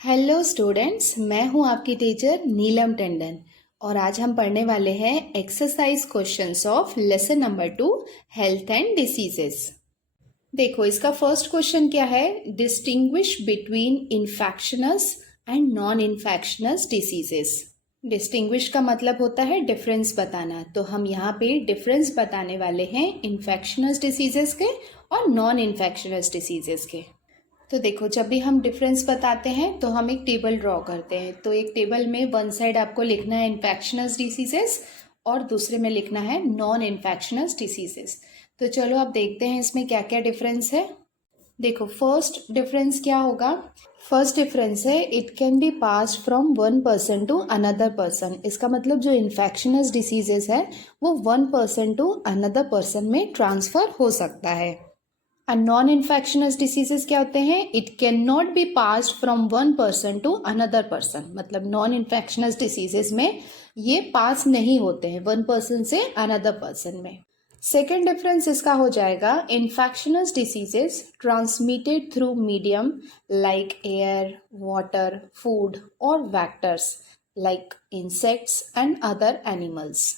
Hello students, मैं हूं आपकी टीचर नीलम टंडन और आज हम पढ़ने वाले हैं exercise questions of lesson number 2 health and diseases. देखो, इसका फर्स्ट क्वेश्चन क्या है? Distinguish between infections and non infectious diseases. Distinguish का मतलब होता है डिफरेंस बताना, तो हम यहाँ पे डिफरेंस बताने वाले हैं इन्फेक्शनस डिसीजेस के और नॉन इन्फेक्शनस डिसीजेस के। तो देखो, जब भी हम डिफरेंस बताते हैं तो हम एक टेबल ड्रॉ करते हैं। तो एक टेबल में वन साइड आपको लिखना है इन्फेक्शनस डिसीजेस और दूसरे में लिखना है नॉन इन्फेक्शनस डिसीजेस। तो चलो अब देखते हैं इसमें क्या क्या डिफरेंस है। देखो, फर्स्ट डिफरेंस क्या होगा? फर्स्ट डिफरेंस है it can be passed from one person to another person. इसका मतलब जो इन्फेक्शनस डिसीजेस है वो one person to another person में ट्रांसफर हो सकता है। एंड नॉन इन्फेक्शनस डिसीजेस क्या होते हैं? It can not be passed from one person to another person. मतलब नॉन इन्फेक्शनस डिसीजेस में ये पास नहीं होते हैं वन पर्सन से अनदर पर्सन में। सेकेंड डिफरेंस इसका हो जाएगा infectious diseases transmitted through medium like air, water, food और vectors like insects and other animals.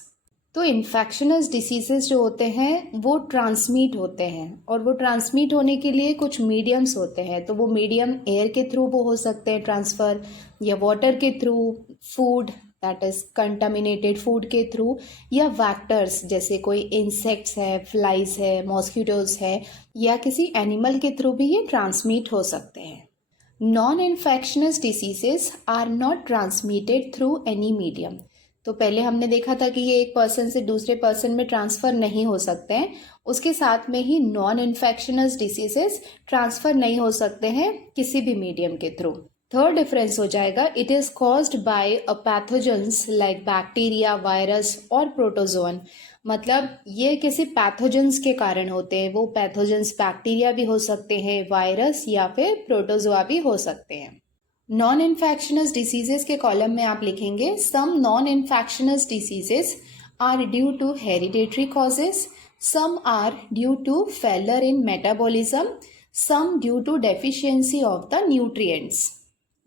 तो इन्फेक्शनस डिसीजेस जो होते हैं वो ट्रांसमिट होते हैं और वो ट्रांसमिट होने के लिए कुछ मीडियम्स होते हैं। तो वो मीडियम एयर के थ्रू वो हो सकते हैं ट्रांसफ़र, या वाटर के through, food that is contaminated food के थ्रू, या वैक्टर्स जैसे कोई इंसेक्ट्स है, फ्लाइज है, मॉस्किटोज है, या किसी एनिमल के थ्रू भी ये ट्रांसमिट हो सकते हैं। Non infectious diseases are not transmitted through any medium. तो पहले हमने देखा था कि ये एक पर्सन से दूसरे पर्सन में ट्रांसफ़र नहीं हो सकते हैं। उसके साथ में ही नॉन इन्फेक्शनस डिसीजेस ट्रांसफ़र नहीं हो सकते हैं किसी भी मीडियम के थ्रू। थर्ड डिफरेंस हो जाएगा it is caused by a pathogens like bacteria, virus और प्रोटोजोन। मतलब ये किसी पैथोजेंस के कारण होते हैं। वो पैथोजेंस बैक्टीरिया भी हो सकते हैं, वायरस या फिर प्रोटोजोआ भी हो सकते हैं। नॉन इन्फेक्शनस डिसीजेस के कॉलम में आप लिखेंगे some non infectious diseases are due to hereditary causes, some are due to failure in metabolism, some due to deficiency of the nutrients.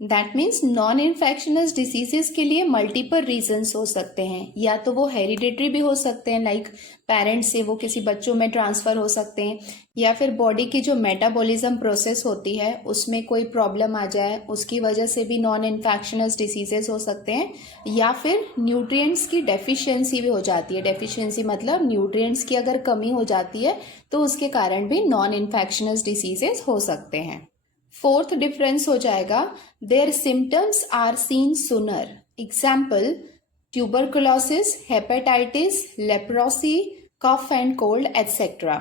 That means non infectious diseases के लिए multiple reasons हो सकते हैं। या तो वो हेरिडेटरी भी हो सकते हैं, लाइक पेरेंट्स से वो किसी बच्चों में ट्रांसफ़र हो सकते हैं, या फिर बॉडी की जो मेटाबॉलिज्म प्रोसेस होती है उसमें कोई प्रॉब्लम आ जाए, उसकी वजह से भी नॉन इन्फेक्शनस डिसीजेस हो सकते हैं। या फिर न्यूट्रिएंट्स की डेफिशिएंसी भी हो जाती है। डेफिशिएंसी मतलब न्यूट्रिएंट्स की अगर कमी हो जाती है तो उसके कारण भी नॉन इन्फेक्शनस डिसीजेस हो सकते हैं। फोर्थ डिफरेंस हो जाएगा their symptoms are seen sooner. Example tuberculosis, hepatitis, leprosy, cough and cold etcetera.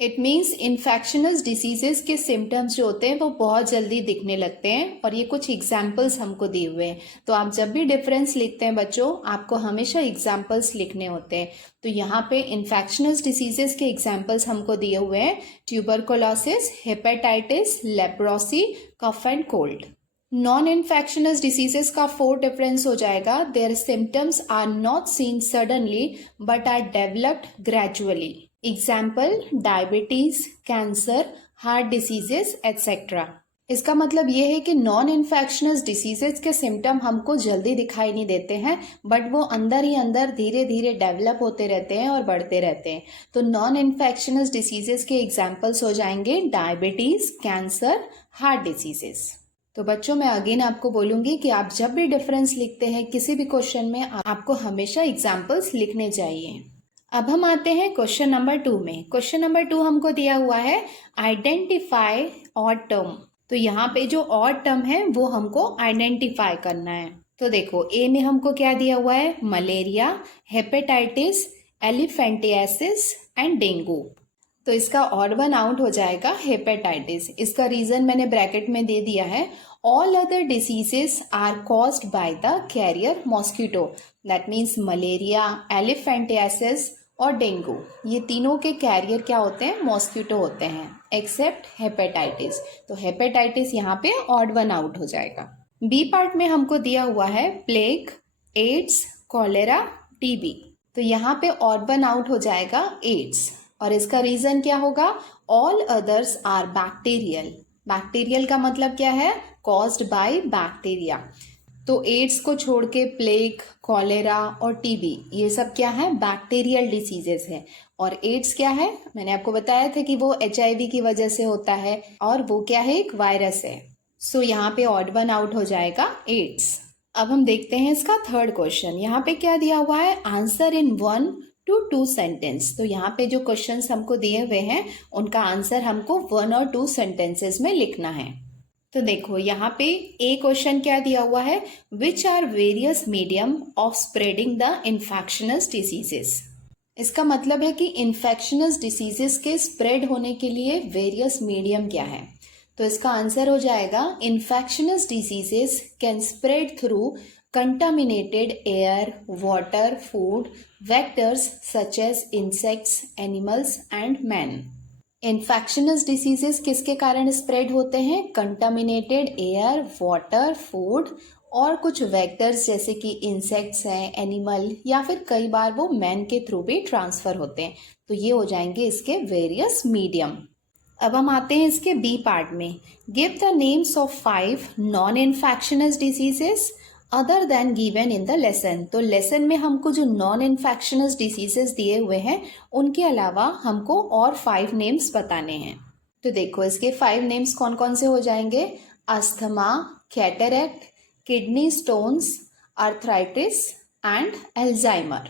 It means infectious diseases के सिम्टम्स जो होते हैं वो बहुत जल्दी दिखने लगते हैं और ये कुछ एग्जाम्पल्स हमको दिए हुए हैं। तो आप जब भी डिफरेंस लिखते हैं बच्चों, आपको हमेशा एग्जाम्पल्स लिखने होते हैं। तो यहाँ पे इन्फेक्शनस डिसीजेस के एग्जाम्पल्स हमको दिए हुए हैं tuberculosis, hepatitis, leprosy, cough and cold. Non infectious diseases का फोर्थ डिफरेंस हो जाएगा their symptoms are not seen suddenly but are developed gradually. Example diabetes, cancer, heart diseases etcetera. इसका मतलब ये है कि नॉन इन्फेक्शनस डिसीजेस के सिम्टम हमको जल्दी दिखाई नहीं देते हैं, बट वो अंदर ही अंदर धीरे धीरे डेवलप होते रहते हैं और बढ़ते रहते हैं। तो नॉन इन्फेक्शनस डिसीजेस के एग्जाम्पल्स हो जाएंगे डायबिटीज, कैंसर, हार्ट डिसीजेस। तो बच्चों, मैं अगेन आपको बोलूंगी कि आप जब भी डिफरेंस लिखते हैं किसी भी क्वेश्चन में, आपको हमेशा एग्जाम्पल्स लिखने चाहिए। अब हम आते हैं क्वेश्चन नंबर 2 में। क्वेश्चन नंबर 2 हमको दिया हुआ है आइडेंटिफाई ऑड टर्म। तो यहाँ पे जो ऑड टर्म है वो हमको आइडेंटिफाई करना है। तो देखो, ए में हमको क्या दिया हुआ है? Malaria, hepatitis, elephantiasis and dengue. तो इसका ऑड वन आउट हो जाएगा हेपेटाइटिस। इसका रीजन मैंने ब्रैकेट में दे दिया है। All other diseases are caused by the carrier mosquito. That means malaria, elephantiasis और डेंगू, ये तीनों के कैरियर क्या होते हैं? मॉस्किटो होते हैं, एक्सेप्ट हेपेटाइटिस। तो हेपेटाइटिस यहाँ पे ऑड वन आउट हो जाएगा। बी पार्ट में हमको दिया हुआ है प्लेग, एड्स, कॉलेरा, टीबी। तो यहाँ पे ऑड वन आउट हो जाएगा एड्स, और इसका रीजन क्या होगा? All others are bacterial. Bacterial का मतलब क्या है? Caused by bacteria. तो एड्स को छोड़ के प्लेग, कॉलेरा और टीबी ये सब क्या है, बैक्टीरियल डिसीजेस है। और एड्स क्या है, मैंने आपको बताया था कि वो HIV की वजह से होता है और वो क्या है, एक वायरस है। सो यहाँ पे ऑड वन आउट हो जाएगा एड्स। अब हम देखते हैं इसका थर्ड क्वेश्चन। यहाँ पे क्या दिया हुआ है, आंसर इन 1 to 2 सेंटेंस। तो यहाँ पे जो क्वेश्चंस हमको दिए हुए हैं उनका आंसर हमको 1 और 2 सेंटेंसेस में लिखना है। तो देखो यहाँ पे ए क्वेश्चन क्या दिया हुआ है, which are various medium of spreading the infectious diseases. इसका मतलब है कि इन्फेक्शनस डिसीजेस के स्प्रेड होने के लिए वेरियस मीडियम क्या है। तो इसका आंसर हो जाएगा, infectious diseases can spread through contaminated air, water, food, vectors such as insects, animals and man. Infections diseases किसके कारण स्प्रेड होते हैं, कंटामिनेटेड एयर, वाटर, फूड और कुछ वेक्टर्स जैसे कि इंसेक्ट्स हैं, एनिमल या फिर कई बार वो मैन के थ्रू भी ट्रांसफर होते हैं। तो ये हो जाएंगे इसके वेरियस मीडियम। अब हम आते हैं इसके बी पार्ट में। Give the names of 5 non infectious diseases other than given in the lesson. तो लेसन में हमको जो नॉन इन्फेक्शनस डिसीजेस दिए हुए हैं उनके अलावा हमको और 5 नेम्स बताने हैं। तो देखो इसके 5 नेम्स कौन कौन से हो जाएंगे, asthma, cataract, kidney stones, arthritis and Alzheimer.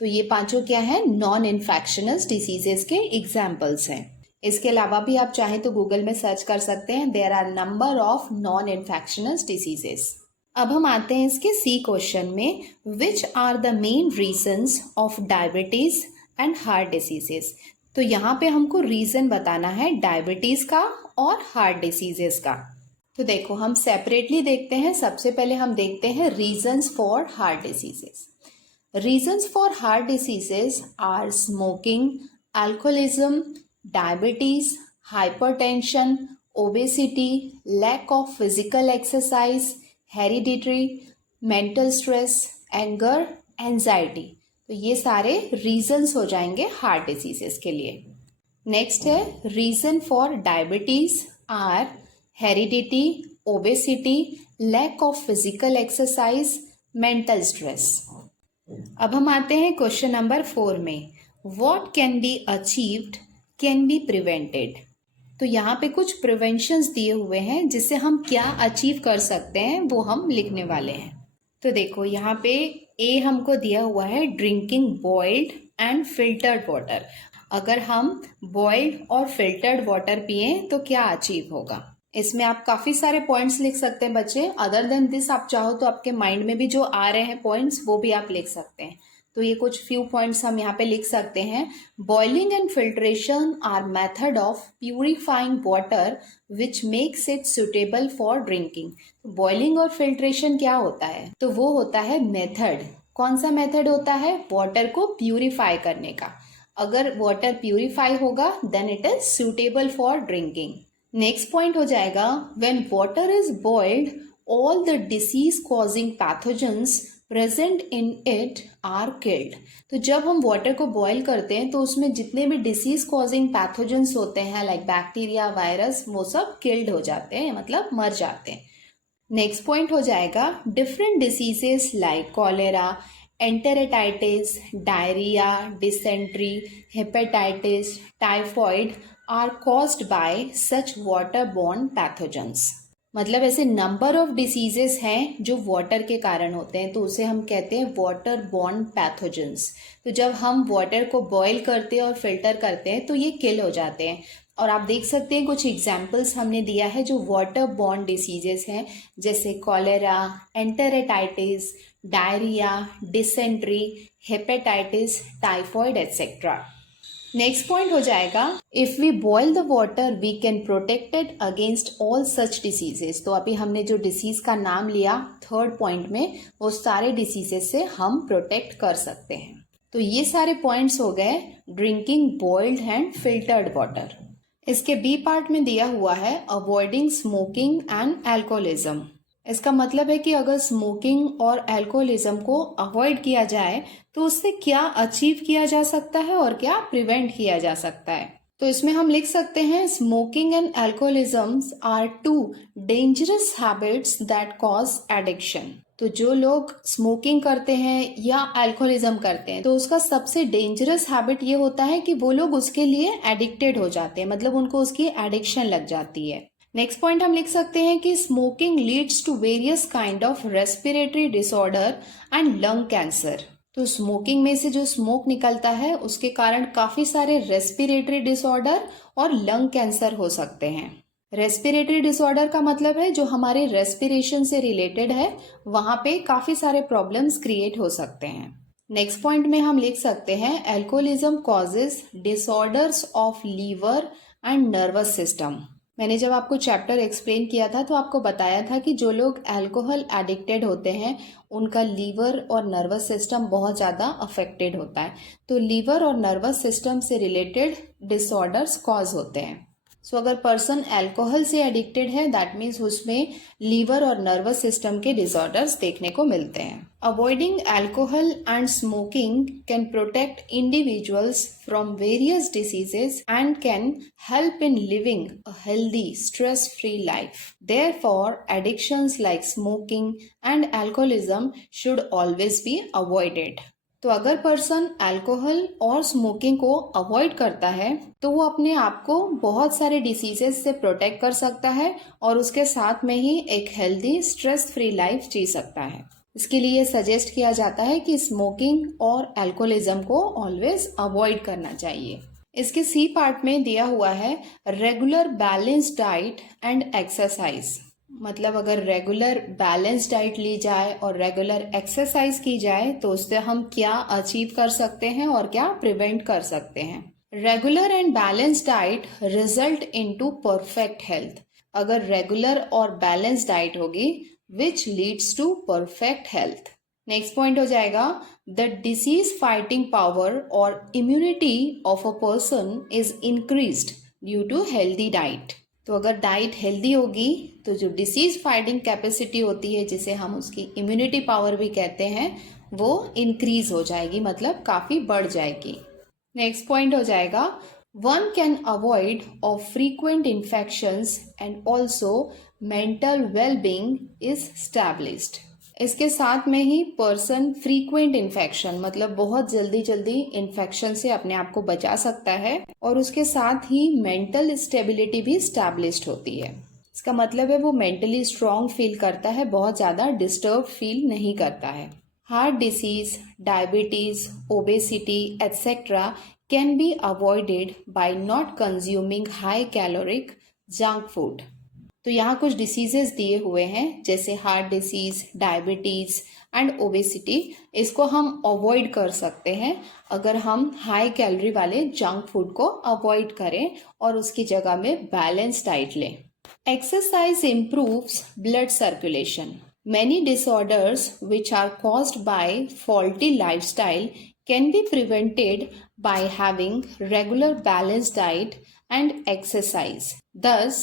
तो ये पांचों क्या है, नॉन इन्फेक्शनस डिसीजेस के एग्जाम्पल्स हैं। इसके अलावा भी आप चाहें तो गूगल में सर्च कर सकते हैं, there are number of non infectious diseases. अब हम आते हैं इसके सी क्वेश्चन में, which are the main reasons of diabetes and heart diseases. तो यहाँ पे हमको रीजन बताना है डायबिटीज का और हार्ट डिसीजेस का। तो देखो हम सेपरेटली देखते हैं। सबसे पहले हम देखते हैं reasons for heart diseases. Reasons for heart diseases are smoking, alcoholism, diabetes, hypertension, obesity, lack of physical exercise, hereditary, mental stress, anger, anxiety. तो ये सारे रीजंस हो जाएंगे हार्ट डिसीजेस के लिए। नेक्स्ट है reason for diabetes are heredity, obesity, lack of physical exercise, mental stress. अब हम आते हैं क्वेश्चन नंबर 4 में, what can be achieved can be prevented. तो यहाँ पे कुछ प्रिवेंशंस दिए हुए हैं जिससे हम क्या अचीव कर सकते हैं वो हम लिखने वाले हैं। तो देखो यहाँ पे ए हमको दिया हुआ है, drinking boiled and filtered water. अगर हम बॉइल्ड और फिल्टर्ड वाटर पिए तो क्या अचीव होगा। इसमें आप काफी सारे पॉइंट्स लिख सकते हैं बच्चे। अदर देन दिस आप चाहो तो आपके माइंड में भी जो आ रहे हैं पॉइंट्स वो भी आप लिख सकते हैं। तो ये कुछ फ्यू पॉइंट्स हम यहाँ पे लिख सकते हैं। Boiling and filtration are method of purifying water which makes it suitable for drinking. Boiling और फिल्ट्रेशन क्या होता है, तो वो होता है मेथड। कौन सा मेथड होता है, वाटर को प्यूरिफाई करने का। अगर वाटर प्यूरिफाई होगा then it is suitable for drinking. Next point हो जाएगा, when water is boiled all the disease causing pathogens present in it are killed. तो जब हम वाटर को बॉईल करते हैं तो उसमें जितने भी डिसीज कॉजिंग पैथोजेंस होते हैं लाइक बैक्टीरिया, वायरस, वो सब किल्ड हो जाते हैं, मतलब मर जाते हैं। नेक्स्ट पॉइंट हो जाएगा, different diseases like cholera, enteritis, diarrhoea, dysentery, hepatitis, typhoid are caused by such water borne pathogens. मतलब ऐसे नंबर ऑफ डिसीजेस हैं जो वाटर के कारण होते हैं, तो उसे हम कहते हैं वाटर बॉर्न पैथोजेंस। तो जब हम वाटर को बॉईल करते हैं और फिल्टर करते हैं तो ये किल हो जाते हैं। और आप देख सकते हैं कुछ एग्जाम्पल्स हमने दिया है जो वाटर बॉर्न डिसीजेस हैं, जैसे cholera, enteritis, diarrhoea, dysentery, hepatitis, typhoid etcetera. Next point हो जाएगा, if we boil the water we can protected against all such diseases. तो अभी हमने जो डिसीज का नाम लिया थर्ड पॉइंट में, वो सारे डिसीजेस से हम प्रोटेक्ट कर सकते हैं। तो ये सारे पॉइंट्स हो गए drinking boiled and filtered water. इसके बी पार्ट में दिया हुआ है अवॉइडिंग स्मोकिंग एंड अल्कोहलिज्म। इसका मतलब है कि अगर स्मोकिंग और अल्कोहलिज्म को अवॉइड किया जाए तो उससे क्या अचीव किया जा सकता है और क्या प्रिवेंट किया जा सकता है। तो इसमें हम लिख सकते हैं smoking and alcoholism are two dangerous habits that cause addiction. तो जो लोग स्मोकिंग करते हैं या अल्कोहलिज्म करते हैं तो उसका सबसे डेंजरस हैबिट ये होता है कि वो लोग उसके लिए एडिक्टेड हो जाते हैं, मतलब उनको उसकी एडिक्शन लग जाती है। नेक्स्ट पॉइंट हम लिख सकते हैं कि smoking leads to various kind of respiratory disorder and lung cancer. तो स्मोकिंग में से जो स्मोक निकलता है उसके कारण काफी सारे रेस्पिरेटरी डिसऑर्डर और लंग कैंसर हो सकते हैं। रेस्पिरेटरी डिसऑर्डर का मतलब है जो हमारे रेस्पिरेशन से रिलेटेड है, वहां पे काफी सारे प्रॉब्लम्स क्रिएट हो सकते हैं। नेक्स्ट पॉइंट में हम लिख सकते हैं alcoholism causes disorders of liver and nervous system. मैंने जब आपको चैप्टर एक्सप्लेन किया था तो आपको बताया था कि जो लोग अल्कोहल एडिक्टेड होते हैं उनका लीवर और नर्वस सिस्टम बहुत ज़्यादा अफेक्टेड होता है। तो लीवर और नर्वस सिस्टम से रिलेटेड डिसऑर्डर्स कॉज होते हैं। सो अगर पर्सन अल्कोहल से एडिक्टेड है दैट मीन्स उसमें लीवर और नर्वस सिस्टम के डिसऑर्डर्स देखने को मिलते हैं। Avoiding alcohol and smoking can protect individuals from various diseases and can help in living a healthy stress free life. Therefore addictions like smoking and alcoholism should always be avoided. तो अगर person alcohol और smoking को avoid करता है तो वो अपने आप को बहुत सारे डिसीजेस से प्रोटेक्ट कर सकता है और उसके साथ में ही एक हेल्दी स्ट्रेस फ्री लाइफ जी सकता है। इसके लिए सजेस्ट किया जाता है कि स्मोकिंग और अल्कोहलिज्म को ऑलवेज अवॉइड करना चाहिए। इसके सी पार्ट में दिया हुआ है regular balance diet and exercise. मतलब अगर रेगुलर बैलेंस डाइट ली जाए और रेगुलर एक्सरसाइज की जाए तो उससे हम क्या अचीव कर सकते हैं और क्या प्रिवेंट कर सकते हैं। Regular and balance diet result into perfect health. अगर रेगुलर और बैलेंस डाइट होगी which leads to perfect health. Next point हो जाएगा द डिसीज फाइटिंग पावर और immunity of a person is increased due to healthy diet. तो अगर diet healthy होगी तो जो डिसीज फाइटिंग कैपेसिटी होती है जिसे हम उसकी इम्यूनिटी पावर भी कहते हैं वो इंक्रीज हो जाएगी, मतलब काफी बढ़ जाएगी। नेक्स्ट पॉइंट हो जाएगा one can avoid of frequent infections and also mental wellbeing is established. इसके साथ में ही पर्सन फ्रीक्वेंट इन्फेक्शन मतलब बहुत जल्दी जल्दी इन्फेक्शन से अपने आप को बचा सकता है और उसके साथ ही मेंटल स्टेबिलिटी भी स्टैब्लिश्ड होती है। इसका मतलब है वो मेंटली स्ट्रांग फील करता है, बहुत ज़्यादा डिस्टर्ब फील नहीं करता है। Heart disease, diabetes, obesity etcetera can be avoided by not consuming high caloric junk food. तो यहाँ कुछ डिसीजेस दिए हुए हैं जैसे heart disease, diabetes and obesity. इसको हम अवॉइड कर सकते हैं अगर हम हाई कैलोरी वाले जंक फूड को अवॉइड करें और उसकी जगह में बैलेंस डाइट लें। Exercise improves blood circulation. Many disorders which are caused by faulty lifestyle can be prevented by having regular balanced diet and exercise. Thus,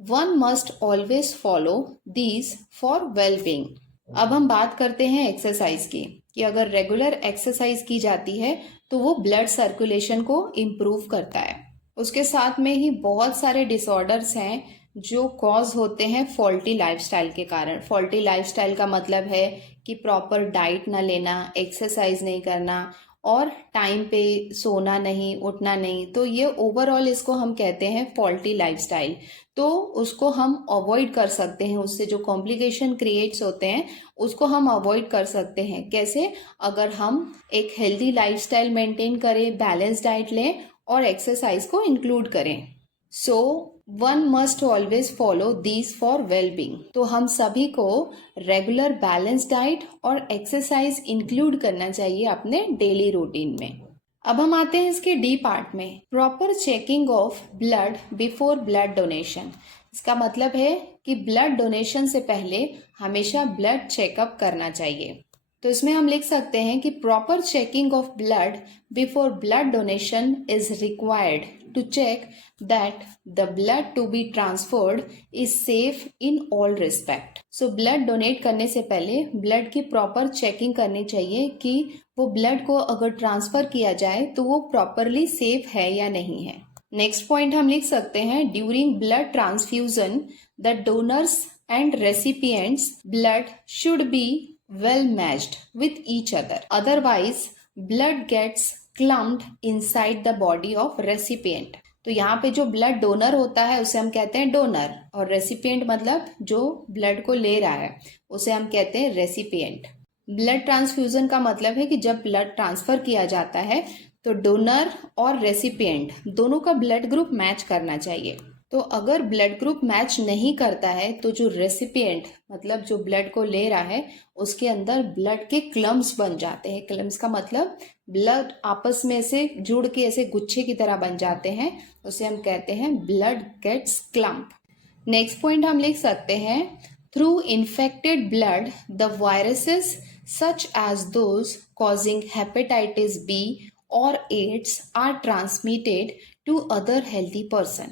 one must always follow these for well-being. अब हम बात करते हैं exercise की कि अगर regular exercise की जाती है तो वो ब्लड सर्कुलेशन को इम्प्रूव करता है। उसके साथ में ही बहुत सारे डिसऑर्डर्स हैं जो कॉज होते हैं फॉल्टी लाइफस्टाइल के कारण। फॉल्टी लाइफस्टाइल का मतलब है कि प्रॉपर डाइट ना लेना, एक्सरसाइज नहीं करना और टाइम पे सोना नहीं, उठना नहीं। तो ये ओवरऑल इसको हम कहते हैं फॉल्टी लाइफस्टाइल। तो उसको हम अवॉइड कर सकते हैं, उससे जो कॉम्प्लिकेशन क्रिएट्स होते हैं उसको हम अवॉइड कर सकते हैं। कैसे? अगर हम एक हेल्दी लाइफस्टाइल मेंटेन करें, बैलेंस डाइट लें और एक्सरसाइज को इंक्लूड करें। So one must always follow these for wellbeing. तो हम सभी को रेगुलर बैलेंस डाइट और एक्सरसाइज इंक्लूड करना चाहिए अपने डेली रूटीन में। अब हम आते हैं इसके डी पार्ट में, proper checking of blood before blood donation. इसका मतलब है कि ब्लड डोनेशन से पहले हमेशा ब्लड चेकअप करना चाहिए। तो इसमें हम लिख सकते हैं कि proper checking of blood before blood donation is required to check that the blood to be transferred is safe in all respect. So blood donate करने से पहले ब्लड की प्रॉपर चेकिंग करनी चाहिए कि वो ब्लड को अगर ट्रांसफर किया जाए तो वो प्रॉपरली सेफ है या नहीं है। नेक्स्ट पॉइंट हम लिख सकते हैं, during blood transfusion the donors and recipients blood should be well matched with each other, otherwise blood gets clumped inside the body of recipient. तो यहाँ पे जो ब्लड डोनर होता है उसे हम कहते हैं डोनर, और रेसिपिएंट मतलब जो ब्लड को ले रहा है उसे हम कहते हैं रेसिपिएंट। ब्लड ट्रांसफ्यूजन का मतलब है कि जब ब्लड ट्रांसफर किया जाता है तो डोनर और रेसिपिएंट दोनों का ब्लड ग्रुप मैच करना चाहिए। तो अगर ब्लड ग्रुप मैच नहीं करता है तो जो रेसिपिएंट मतलब जो ब्लड को ले रहा है उसके अंदर ब्लड के क्लम्प्स बन जाते हैं। क्लम्प्स का मतलब ब्लड आपस में ऐसे जुड़ के ऐसे गुच्छे की तरह बन जाते हैं, उसे हम कहते हैं blood gets clump. Next point हम लिख सकते हैं, through infected blood the viruses such as those causing hepatitis B or AIDS are transmitted to other healthy person.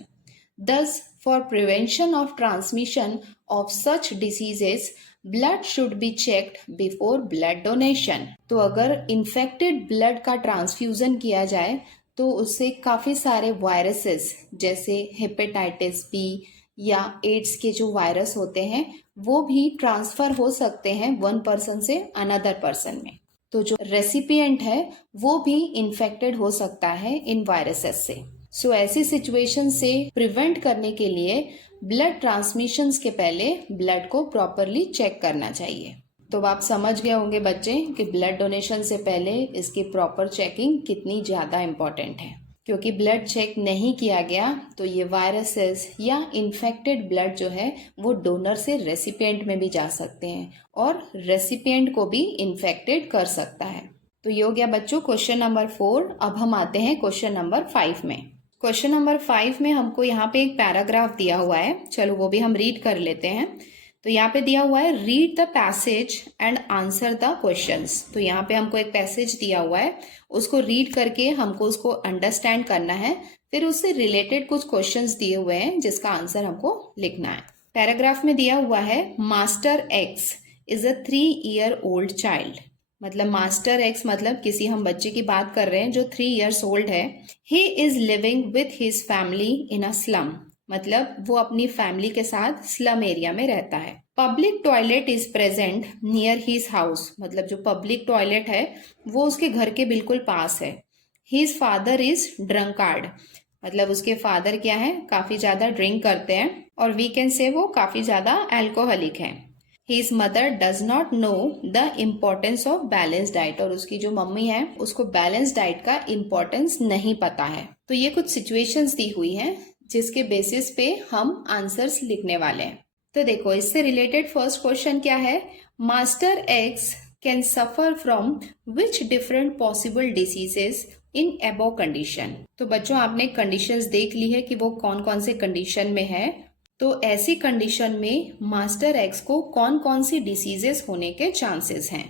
Thus, for prevention of transmission of such diseases, blood should be checked before blood donation. तो अगर infected blood का transfusion किया जाए तो उससे काफ़ी सारे viruses जैसे हेपेटाइटिस बी या एड्स के जो वायरस होते हैं वो भी ट्रांसफ़र हो सकते हैं वन पर्सन से अनदर पर्सन में। तो जो रेसिपिएंट है वो भी इन्फेक्टेड हो सकता है इन वायरसेस से। सो ऐसी सिचुएशन से प्रिवेंट करने के लिए ब्लड ट्रांसमिशंस के पहले ब्लड को प्रॉपरली चेक करना चाहिए। तो आप समझ गए होंगे बच्चे कि ब्लड डोनेशन से पहले इसकी प्रॉपर चेकिंग कितनी ज़्यादा इम्पॉर्टेंट है, क्योंकि ब्लड चेक नहीं किया गया तो ये वायरसेस या इन्फेक्टेड ब्लड जो है वो डोनर से रेसिपिएंट में भी जा सकते हैं और रेसिपिएंट को भी इन्फेक्टेड कर सकता है। तो ये हो गया बच्चों क्वेश्चन नंबर 4। अब हम आते हैं क्वेश्चन नंबर 5 में। क्वेश्चन नंबर 5 में हमको यहाँ पे एक पैराग्राफ दिया हुआ है, चलो वो भी हम रीड कर लेते हैं। तो यहाँ पे दिया हुआ है, read the passage and answer the questions. तो यहाँ पे हमको एक पैसेज दिया हुआ है, उसको रीड करके हमको उसको अंडरस्टैंड करना है, फिर उससे रिलेटेड कुछ क्वेश्चंस दिए हुए हैं जिसका आंसर हमको लिखना है। पैराग्राफ में दिया हुआ है, master X is a 3-year-old child. मतलब मास्टर एक्स मतलब किसी हम बच्चे की बात कर रहे हैं जो 3 years old है। He is living with his family in a slum, मतलब वो अपनी फैमिली के साथ स्लम एरिया में रहता है। Public toilet is present near his house, मतलब जो पब्लिक टॉयलेट है वो उसके घर के बिल्कुल पास है। हिज फादर इज ड्रंकार्ड, मतलब उसके फादर क्या है, काफी ज्यादा ड्रिंक करते हैं, और वी कैन से वो काफी ज्यादा अल्कोहलिक है। His mother does not know the importance of balance diet, और उसकी जो मम्मी है उसको बैलेंस डाइट का इम्पोर्टेंस नहीं पता है। तो ये कुछ सिचुएशंस दी हुई हैं जिसके बेसिस पे हम आंसर्स लिखने वाले हैं। तो देखो इससे रिलेटेड फर्स्ट क्वेश्चन क्या है, master x can suffer from which different possible diseases in above condition. तो बच्चों आपने कंडीशंस देख ली है कि वो कौन कौन से कंडीशन में है। तो ऐसी कंडीशन में मास्टर एक्स को कौन कौन सी डिसीजेस होने के चांसेस हैं।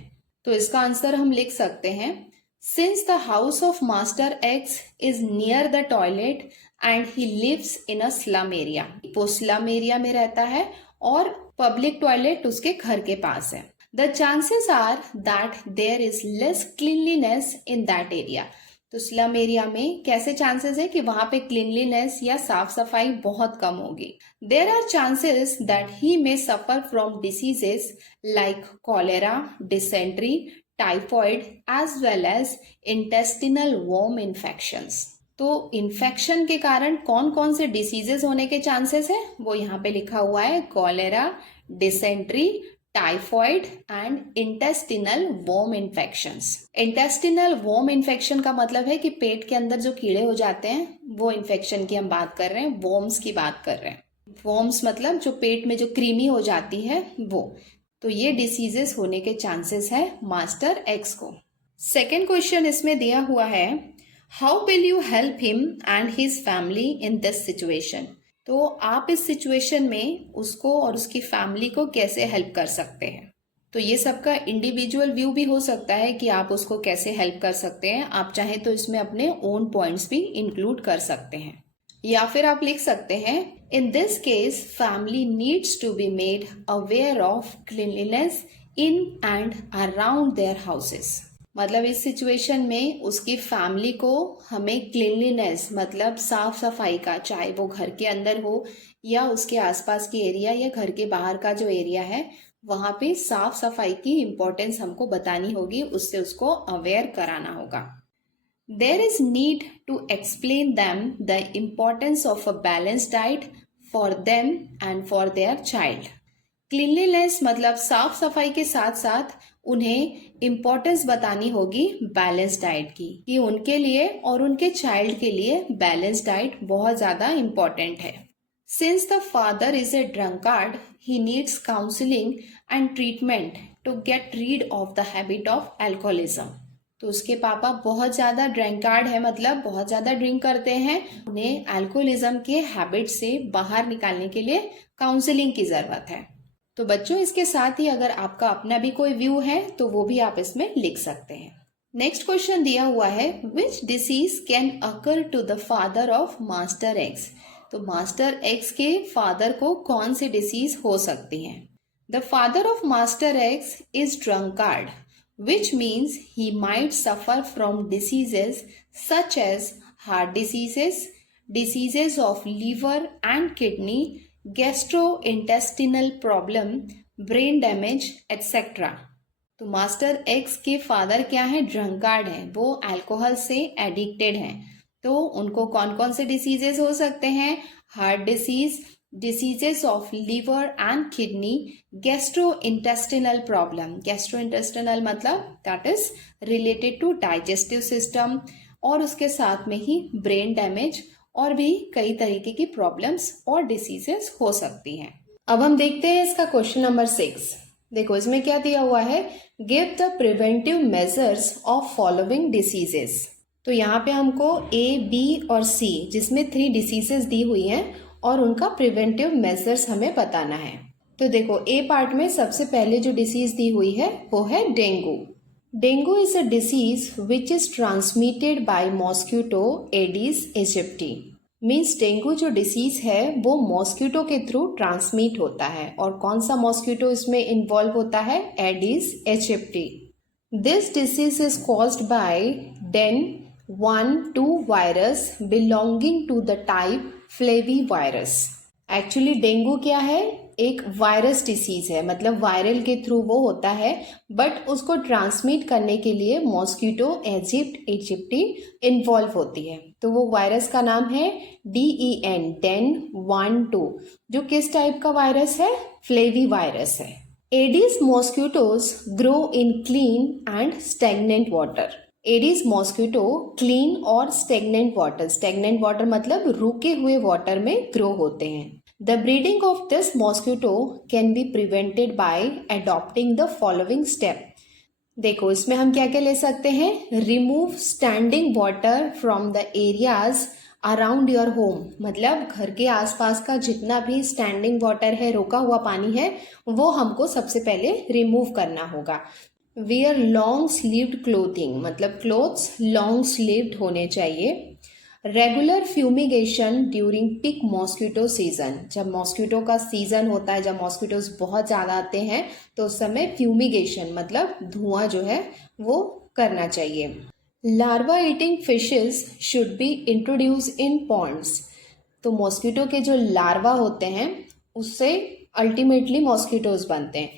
तो इसका आंसर हम लिख सकते हैं, since the house of master X is near the toilet and he lives in a slum area, वो स्लम एरिया में रहता है और पब्लिक टॉयलेट उसके घर के पास है। The chances are that there is less cleanliness in that area. तो स्लम एरिया में कैसे चांसेस है कि वहां पे क्लीनलीनेस या साफ सफाई बहुत कम होगी। There are chances that he may suffer from diseases like cholera, dysentery, typhoid as well as intestinal worm infections. तो इन्फेक्शन के कारण कौन कौन से डिसीजेस होने के चांसेस है वो यहाँ पे लिखा हुआ है, cholera, dysentery, typhoid and intestinal worm infections. Intestinal worm infection का मतलब है कि पेट के अंदर जो कीड़े हो जाते हैं वो इन्फेक्शन की हम बात कर रहे हैं, वॉर्म्स की बात कर रहे हैं। वॉर्म्स मतलब जो पेट में जो कृमि हो जाती है वो। तो ये डिसीजेस होने के चांसेस है मास्टर एक्स को। सेकेंड क्वेश्चन इसमें दिया हुआ है, how will you help him and his family in this situation. तो आप इस सिचुएशन में उसको और उसकी फैमिली को कैसे हेल्प कर सकते हैं। तो ये सबका इंडिविजुअल व्यू भी हो सकता है कि आप उसको कैसे हेल्प कर सकते हैं। आप चाहे तो इसमें अपने ओन पॉइंट्स भी इंक्लूड कर सकते हैं, या फिर आप लिख सकते हैं, in this case family needs to be made aware of cleanliness in and around their houses. मतलब इस सिचुएशन में उसकी फैमिली को हमें क्लीनलीनेस मतलब साफ सफाई का, चाहे वो घर के अंदर हो या उसके आसपास की एरिया या घर के बाहर का जो एरिया है, वहां पे साफ सफाई की इम्पोर्टेंस हमको बतानी होगी, उससे उसको अवेयर कराना होगा। There is need to explain them the importance of a balanced diet for them and for their child. Cleanliness मतलब साफ सफाई के साथ साथ उन्हें इम्पोर्टेंस बतानी होगी बैलेंस डाइट की, कि उनके लिए और उनके चाइल्ड के लिए बैलेंस डाइट बहुत ज्यादा इम्पोर्टेंट है। Since the father is a drunkard, he needs counselling and treatment to get rid of the habit of alcoholism. तो उसके पापा बहुत ज्यादा ड्रंकार्ड है, मतलब बहुत ज्यादा ड्रिंक करते हैं, उन्हें अल्कोहलिज्म के हैबिट से बाहर निकालने के लिए काउंसलिंग की जरूरत है। तो बच्चों, इसके साथ ही अगर आपका अपना भी कोई व्यू है तो वो भी आप इसमें लिख सकते हैं। नेक्स्ट क्वेश्चन दिया हुआ है, which disease can occur to the father of master X. तो मास्टर एक्स के फादर को कौन सी डिसीज हो सकती है? The father of master X is drunkard, which means he might suffer from diseases such as heart diseases, diseases of liver and kidney, gastrointestinal problem, brain damage etcetera. तो master X के father क्या है? Drunkard है, वो alcohol से addicted हैं। तो उनको कौन कौन से डिसीजेस हो सकते हैं? Heart disease, diseases of liver and kidney, gastrointestinal problem, gastrointestinal मतलब that is related to digestive system, और उसके साथ में ही ब्रेन डैमेज और भी कई तरीके की प्रॉब्लम्स और डिसीजेस हो सकती हैं। अब हम देखते हैं इसका क्वेश्चन नंबर 6। देखो इसमें क्या दिया हुआ है, give the preventive measures of following diseases. तो यहाँ पे हमको A, B और C जिसमें 3 डिसीजेस दी हुई हैं और उनका प्रिवेंटिव मेजर्स हमें बताना है। तो देखो A पार्ट में सबसे पहले जो डिसीज दी हुई है वो है dengue. Dengue is a disease which is transmitted by mosquito Aedes aegypti। Means dengue जो डिसीज है वो मॉस्किटो के थ्रू ट्रांसमिट होता है, और कौन सा मॉस्किटो इसमें इन्वॉल्व होता है? Aedes aegypti. This disease is caused by DEN 1-2 virus belonging to the type flavivirus. Actually dengue क्या है? एक वायरस डिसीज है, मतलब वायरल के थ्रू वो होता है, बट उसको ट्रांसमिट करने के लिए मॉस्किटो एजिप्टी इन्वॉल्व होती है। तो वो वायरस का नाम है DEN, डेन 1-2, जो किस टाइप का वायरस है? फ्लेवी वायरस है। Aedes mosquitoes grow in clean and stagnant water. Aedes mosquito clean और स्टेगनेंट वाटर मतलब रुके हुए वाटर में ग्रो होते हैं। The breeding of this mosquito can be prevented by adopting the following step। देखो इसमें हम क्या क्या ले सकते हैं? Remove standing water from the areas around your home, मतलब घर के आसपास का जितना भी स्टैंडिंग वाटर है, रोका हुआ पानी है, वो हमको सबसे पहले रिमूव करना होगा। Wear long sleeved clothing, मतलब क्लोथ्स लॉन्ग स्लीव्ड होने चाहिए। Regular fumigation during peak mosquito season, जब मॉस्किटो का सीजन होता है, जब मॉस्किटोज बहुत ज़्यादा आते हैं तो उस समय फ्यूमिगेशन मतलब धुआं जो है वो करना चाहिए। Larva eating fishes should be introduce in ponds. तो मॉस्किटो के जो लार्वा होते हैं उससे अल्टीमेटली मॉस्किटोज बनते हैं।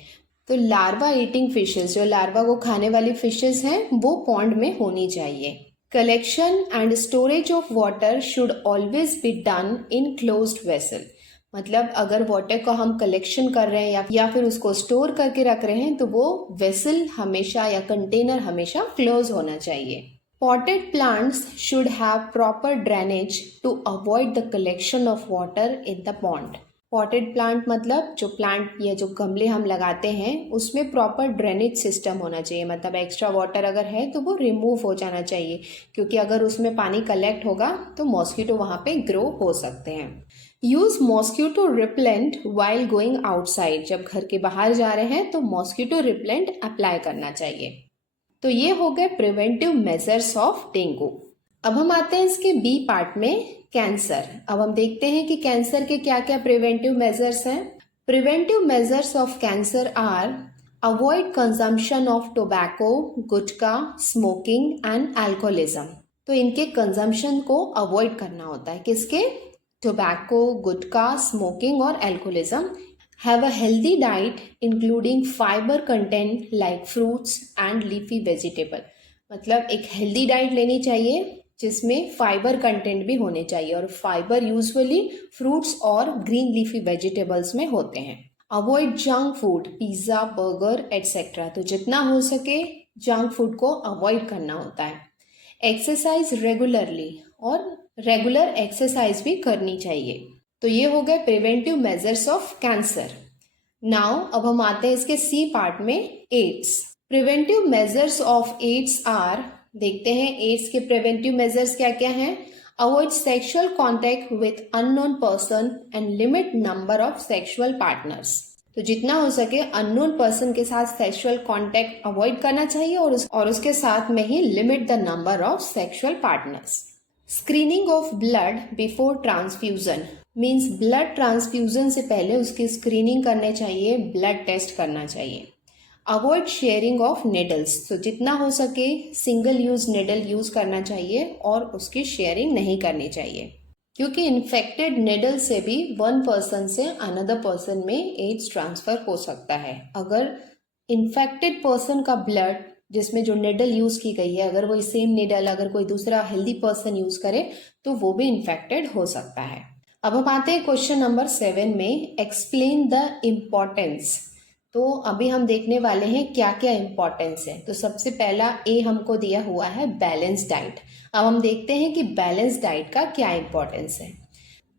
तो लार्वा ईटिंग फिशेस, जो लार्वा को खाने वाली फिशेस हैं, वो पॉन्ड में होनी चाहिए। Collection and storage of water should always be done in closed vessel, मतलब अगर वाटर को हम कलेक्शन कर रहे हैं या फिर उसको स्टोर करके रख रहे हैं तो वो वेसल हमेशा या कंटेनर हमेशा क्लोज होना चाहिए। Potted plants should have proper drainage to avoid the collection of water in the pond. Potted plant मतलब जो प्लांट या जो गमले हम लगाते हैं उसमें प्रॉपर ड्रेनेज सिस्टम होना चाहिए, मतलब एक्स्ट्रा वाटर अगर है तो वो रिमूव हो जाना चाहिए, क्योंकि अगर उसमें पानी कलेक्ट होगा तो मॉस्किटो वहाँ पे ग्रो हो सकते हैं। Use mosquito repellent while going outside, जब घर के बाहर जा रहे हैं तो मॉस्किटो रिपेलेंट अप्लाई करना चाहिए। तो ये हो गए प्रिवेंटिव मेजर्स ऑफ डेंगू। अब हम आते हैं इसके बी पार्ट में, कैंसर। अब हम देखते हैं कि कैंसर के क्या क्या प्रिवेंटिव मेजर्स हैं। Preventive measures of cancer are avoid consumption of tobacco, gutkha, smoking and alcoholism. तो इनके कंजम्पशन को अवॉइड करना होता है, किसके? टोबैको, गुटखा, स्मोकिंग और alcoholism. Have a healthy diet including fibre content like fruits and leafy vegetable. मतलब एक हेल्दी डाइट लेनी चाहिए जिसमें फाइबर कंटेंट भी होने चाहिए, और फाइबर यूजुअली फ्रूट्स और ग्रीन लीफी वेजिटेबल्स में होते हैं। Avoid junk food, pizza, burger etcetera. तो जितना हो सके जंक फूड को अवॉइड करना होता है। एक्सरसाइज रेगुलरली, और रेगुलर एक्सरसाइज भी करनी चाहिए। तो ये हो गए preventive measures of cancer. Now अब हम आते हैं इसके सी पार्ट में, AIDS. Preventive measures of AIDS are, देखते हैं एड्स के प्रिवेंटिव मेजर्स क्या क्या हैं। Avoid sexual contact with unknown person and limit number of sexual partners. तो जितना हो सके अननोन पर्सन के साथ सेक्सुअल कांटेक्ट अवॉइड करना चाहिए, और उसके साथ में ही limit the number of sexual partners. Screening of blood before transfusion, means blood transfusion से पहले उसकी स्क्रीनिंग करने चाहिए, ब्लड टेस्ट करना चाहिए। अवॉइड शेयरिंग ऑफ निडल्स, तो जितना हो सके सिंगल यूज निडल यूज करना चाहिए और उसकी शेयरिंग नहीं करनी चाहिए, क्योंकि इन्फेक्टेड निडल से भी वन पर्सन से अनदर पर्सन में एड्स ट्रांसफर हो सकता है। अगर इन्फेक्टेड पर्सन का ब्लड जिसमें जो निडल यूज की गई है, अगर वही सेम निडल अगर कोई दूसरा हेल्दी पर्सन यूज करे तो वो भी इन्फेक्टेड हो सकता है। अब हम आते हैं क्वेश्चन नंबर 7 में, एक्सप्लेन द इम्पोर्टेंस। तो अभी हम देखने वाले हैं क्या क्या इम्पोर्टेंस है। तो सबसे पहला ए हमको दिया हुआ है बैलेंस डाइट। अब हम देखते हैं कि बैलेंस डाइट का क्या इम्पोर्टेंस है।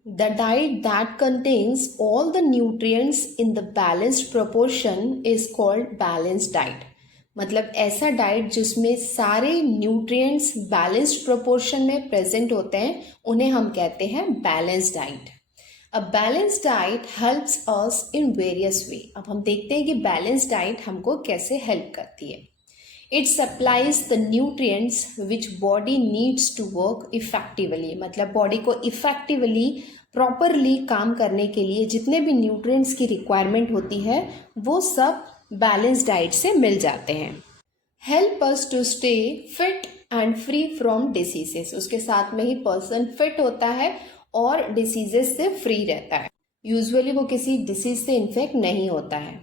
The diet that contains all the nutrients in the balanced proportion is called balance diet. मतलब ऐसा डाइट जिसमें सारे न्यूट्रिएंट्स बैलेंस्ड प्रोपोर्शन में प्रेजेंट होते हैं, उन्हें हम कहते हैं balance diet. A balanced diet helps us in various way। अब हम देखते हैं कि बैलेंस डाइट हमको कैसे हेल्प करती है। It supplies the nutrients which body needs to work effectively। मतलब बॉडी को इफेक्टिवली प्रॉपरली काम करने के लिए जितने भी न्यूट्रिएंट्स की रिक्वायरमेंट होती है वो सब बैलेंस डाइट से मिल जाते हैं। Help us to stay fit and free from diseases, उसके साथ में ही पर्सन फिट होता है और डिसीजेस से फ्री रहता है, यूजुअली वो किसी डिसीज से इन्फेक्ट नहीं होता है।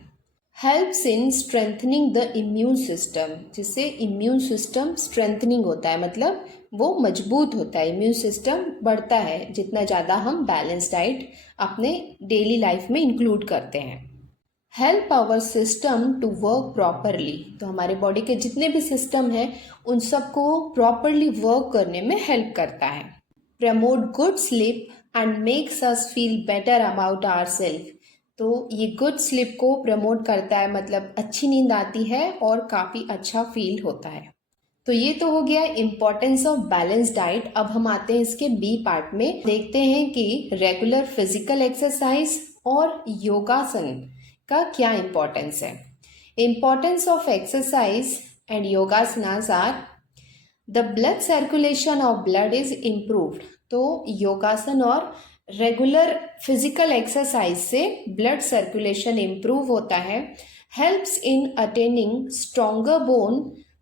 Helps in strengthening the immune system, जिससे इम्यून सिस्टम स्ट्रेंथनिंग होता है, मतलब वो मजबूत होता है, इम्यून सिस्टम बढ़ता है जितना ज़्यादा हम बैलेंस डाइट अपने डेली लाइफ में इंक्लूड करते हैं। Help our system to work properly, तो हमारे बॉडी के जितने भी सिस्टम हैं उन सबको प्रॉपरली वर्क करने में हेल्प करता है। Promote good sleep and makes us feel better about our self, तो ये गुड स्लीप को प्रमोट करता है, मतलब अच्छी नींद आती है और काफ़ी अच्छा फील होता है। तो ये तो हो गया इम्पोर्टेंस ऑफ बैलेंस डाइट। अब हम आते हैं इसके बी पार्ट में, देखते हैं कि रेगुलर फिजिकल एक्सरसाइज और योगासन का क्या इम्पोर्टेंस है। Importance of exercise and yogasanas are, the blood circulation of blood is improved. तो योगासन और रेगुलर फिजिकल एक्सरसाइज से ब्लड सर्कुलेशन इम्प्रूव होता है। Helps in attaining stronger bone,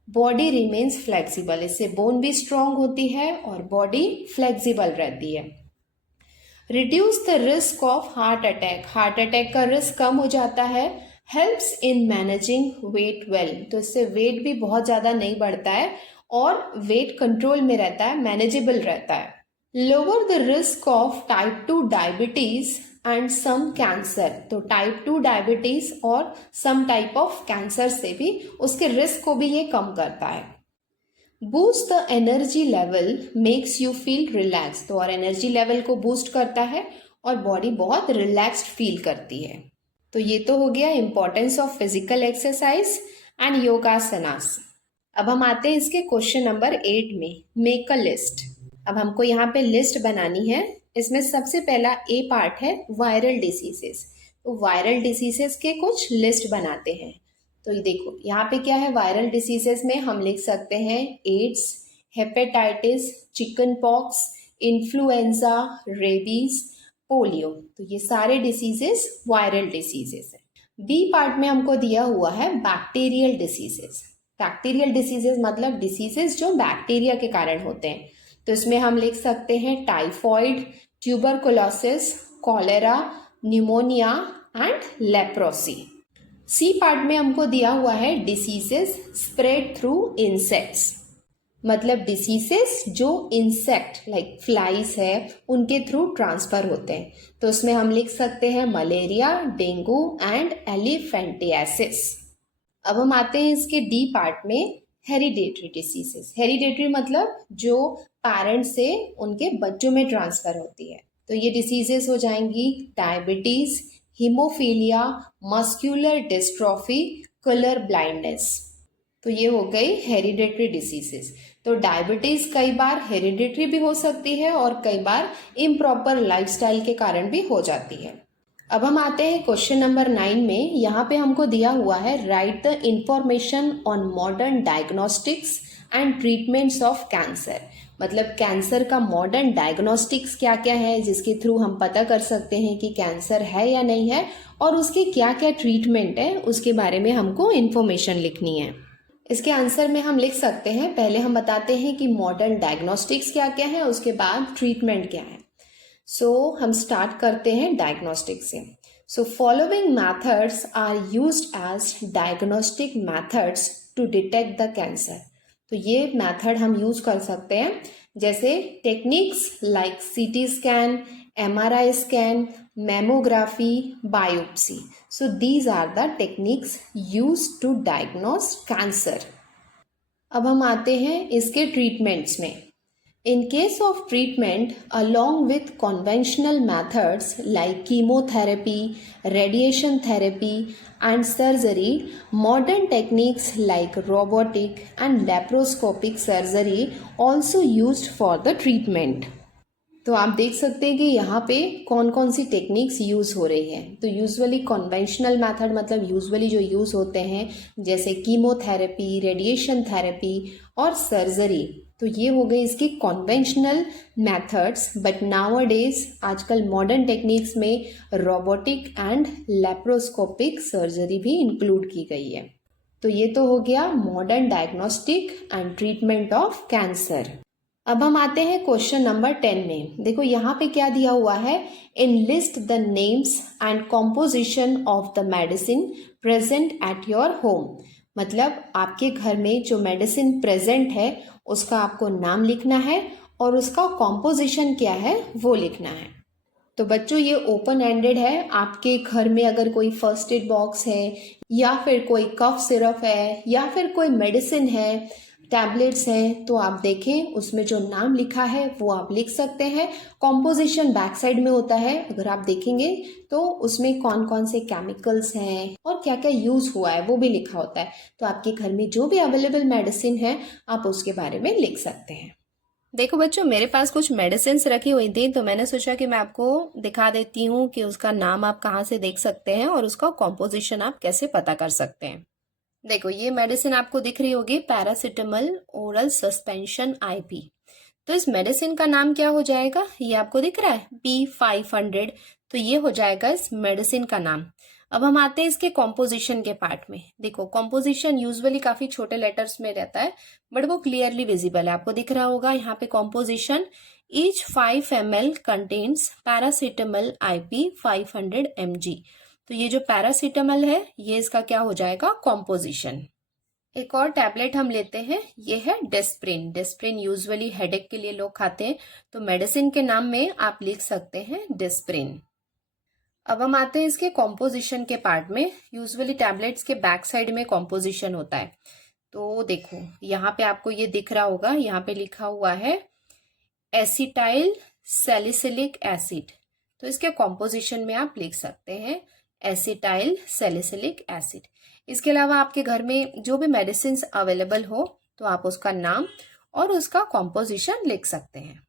body remains flexible, इससे बोन भी स्ट्रॉन्ग होती है और बॉडी फ्लेक्सिबल रहती है। Reduce the risk of heart attack, heart attack का रिस्क कम हो जाता है। Helps in managing weight well, तो इससे वेट भी बहुत ज़्यादा नहीं बढ़ता है और वेट कंट्रोल में रहता है, मैनेजेबल रहता है। Lower the risk of type 2 diabetes and some cancer, तो टाइप 2 डायबिटीज और सम टाइप ऑफ कैंसर से भी उसके रिस्क को भी ये कम करता है। Boost the energy level makes you feel relax, तो और एनर्जी लेवल को बूस्ट करता है और बॉडी बहुत रिलैक्स्ड फील करती है। तो ये तो हो गया importance of physical exercise and yogasanas. अब हम आते हैं इसके क्वेश्चन नंबर 8 में, मेक अ लिस्ट। अब हमको यहाँ पे लिस्ट बनानी है। इसमें सबसे पहला ए पार्ट है वायरल डिसीजेस, तो वायरल डिसीजेस के कुछ लिस्ट बनाते हैं। तो ये देखो यहाँ पे क्या है, वायरल डिसीजेस में हम लिख सकते हैं AIDS, hepatitis, chicken pox, influenza, rabies, polio. तो ये सारे डिसीजेस वायरल डिसीजेस है। बी पार्ट में हमको दिया हुआ है बैक्टीरियल डिसीजेस। बैक्टीरियल डिसीजेस मतलब डिसीजेस जो बैक्टीरिया के कारण होते हैं। तो इसमें हम लिख सकते हैं typhoid, tuberculosis, cholera, pneumonia and leprosy. C part में हमको दिया हुआ है डिसीजेस स्प्रेड थ्रू इंसेक्ट्स, मतलब डिसीजेस जो इंसेक्ट लाइक फ्लाइज है उनके थ्रू ट्रांसफर होते हैं। तो उसमें हम लिख सकते हैं मलेरिया, डेंगू एंड एलिफेंटियासिस। अब हम आते हैं इसके डी पार्ट में, हेरिडेटरी डिसीजेस। हेरिडेटरी मतलब जो पेरेंट से उनके बच्चों में ट्रांसफर होती है। तो ये डिसीजेस हो जाएंगी diabetes, haemophilia, muscular dystrophy, colour blindness. तो ये हो गई हेरिडेटरी डिसीजेस। तो डायबिटीज कई बार हेरिडेटरी भी हो सकती है और कई बार इम्प्रॉपर लाइफस्टाइल के कारण भी हो जाती है। अब हम आते हैं क्वेश्चन नंबर 9 में। यहाँ पे हमको दिया हुआ है right the information on modern diagnostics and treatments of cancer. मतलब कैंसर का मॉडर्न डायग्नोस्टिक्स क्या क्या है जिसके थ्रू हम पता कर सकते हैं कि कैंसर है या नहीं है, और उसके क्या क्या ट्रीटमेंट है उसके बारे में हमको इन्फॉर्मेशन लिखनी है। इसके आंसर में हम लिख सकते हैं, पहले हम बताते हैं कि मॉडर्न डायग्नोस्टिक्स क्या क्या है, उसके बाद ट्रीटमेंट क्या है। हम स्टार्ट करते हैं डायग्नोस्टिक से। Following methods are used as diagnostic methods to detect the cancer. तो ये मेथड हम यूज कर सकते हैं, जैसे techniques like CT scan, MRI scan, mammography, biopsy. These are the techniques used to diagnose cancer. अब हम आते हैं इसके ट्रीटमेंट्स में। In case of treatment, along with conventional methods like chemotherapy, radiation therapy, and surgery, modern techniques like robotic and laparoscopic surgery also used for the treatment. तो आप देख सकते हैं कि यहाँ पे कौन कौन सी टेक्निक्स यूज़ हो रही है। तो यूजुअली कन्वेंशनल मेथड मतलब यूजुअली जो यूज़ होते हैं जैसे कीमोथेरेपी, रेडिएशन थेरेपी और सर्जरी। तो ये हो गई इसकी कन्वेंशनल मेथड्स। बट नाउअडेज आजकल मॉडर्न टेक्निक्स में रोबोटिक एंड लेप्रोस्कोपिक सर्जरी भी इंक्लूड की गई है। तो ये तो हो गया modern diagnostic and treatment of cancer. अब हम आते हैं क्वेश्चन नंबर 10 में। देखो यहाँ पे क्या दिया हुआ है, in list the names and composition of the medicine present at your home. मतलब आपके घर में जो मेडिसिन प्रेजेंट है उसका आपको नाम लिखना है और उसका कॉम्पोजिशन क्या है वो लिखना है। तो बच्चों ये ओपन एंडेड है। आपके घर में अगर कोई फर्स्ट एड बॉक्स है या फिर कोई कफ सिरप है या फिर कोई मेडिसिन है, टैबलेट्स हैं, तो आप देखें उसमें जो नाम लिखा है वो आप लिख सकते हैं। कॉम्पोजिशन बैक साइड में होता है, अगर आप देखेंगे तो उसमें कौन कौन से केमिकल्स हैं और क्या क्या यूज हुआ है वो भी लिखा होता है। तो आपके घर में जो भी अवेलेबल मेडिसिन है आप उसके बारे में लिख सकते हैं। देखो बच्चों, मेरे पास कुछ मेडिसिन रखी हुई थी तो मैंने सोचा कि मैं आपको दिखा देती हूँ कि उसका नाम आप कहाँ से देख सकते हैं और उसका कॉम्पोजिशन आप कैसे पता कर सकते हैं। देखो ये मेडिसिन आपको दिख रही होगी, पैरासिटामोल ओरल सस्पेंशन IP। तो इस मेडिसिन का नाम क्या हो जाएगा, ये आपको दिख रहा है P500। तो ये हो जाएगा इस मेडिसिन का नाम। अब हम आते हैं इसके कॉम्पोजिशन के पार्ट में। देखो कॉम्पोजिशन यूजुअली काफी छोटे लेटर्स में रहता है बट वो क्लियरली विजिबल है, आपको दिख रहा होगा यहाँ पे composition. Each 5 ml contains paracetamol IP 500 mg। तो ये जो पैरासिटामोल है ये इसका क्या हो जाएगा, कॉम्पोजिशन। एक और टैबलेट हम लेते हैं, ये है डेस्प्रिन। डेस्प्रिन यूजुअली हेडेक के लिए लोग खाते हैं, तो मेडिसिन के नाम में आप लिख सकते हैं डेस्प्रिन। अब हम आते हैं इसके कॉम्पोजिशन के पार्ट में। यूजुअली टैबलेट्स के बैक साइड में कॉम्पोजिशन होता है। तो देखो यहाँ पे आपको ये दिख रहा होगा, यहाँ पे लिखा हुआ है एसिटाइल सैलिसिलिक एसिड। तो इसके कॉम्पोजिशन में आप लिख सकते हैं एसिटाइल सैलिसिलिक एसिड। इसके अलावा आपके घर में जो भी मेडिसिन अवेलेबल हो तो आप उसका नाम और उसका कॉम्पोजिशन लिख सकते हैं।